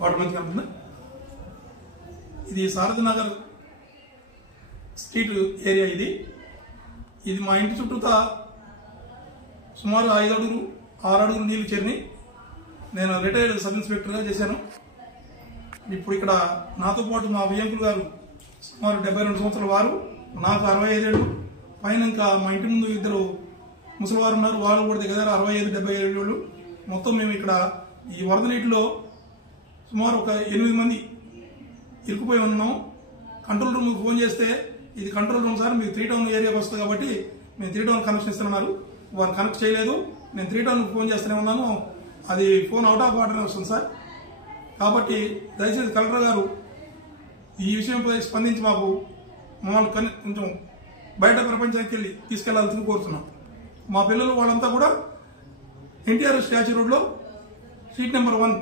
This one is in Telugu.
వాటర్ మంచి కనపడుతుంది. ఇది సారథి నగర్ స్ట్రీట్ ఏరియా. ఇది మా ఇంటి చుట్టూతా సుమారు 5 అడుగులు 6 అడుగులు నీళ్లు చేరినాయి. నేను రిటైర్డ్ సబ్ ఇన్స్పెక్టర్గా చేశాను. ఇప్పుడు ఇక్కడ నాతో పాటు మా వియంకులు గారు సుమారు 72 సంవత్సరాల వారు, నాకు 65 ఏళ్ళు పైన, ఇంకా మా ఇంటి ముందు 2 ముసలివారు ఉన్నారు, వాళ్ళు కూడా దగ్గర 65-70 ఏళ్ళు. మొత్తం మేము ఇక్కడ ఈ వరద నీటిలో సుమారు ఒక 8 మంది ఇరుక్కుపోయి ఉన్నాం. కంట్రోల్ రూమ్కి ఫోన్ చేస్తే ఇది కంట్రోల్ రూమ్ సార్, మీకు 3 టౌన్ ఏరియాకి వస్తుంది కాబట్టి మేము 3 టౌన్ కనెక్షన్ ఇస్తున్నారు. వారు కనెక్ట్ చేయలేదు. నేను 3 టౌన్కి ఫోన్ చేస్తూనే ఉన్నాను, అది ఫోన్ అవుట్ ఆఫ్ ఆర్డర్ వస్తుంది సార్. కాబట్టి దయచేసి కలెక్టర్ గారు ఈ విషయంపై స్పందించి మాకు మమ్మల్ని కొంచెం బయట ప్రపంచానికి వెళ్ళి తీసుకెళ్లాల్సింది కోరుతున్నాం. మా పిల్లలు వాళ్ళంతా కూడా ఎన్టీఆర్ స్టాచ్యూ రోడ్లో సీట్ నెంబర్ 1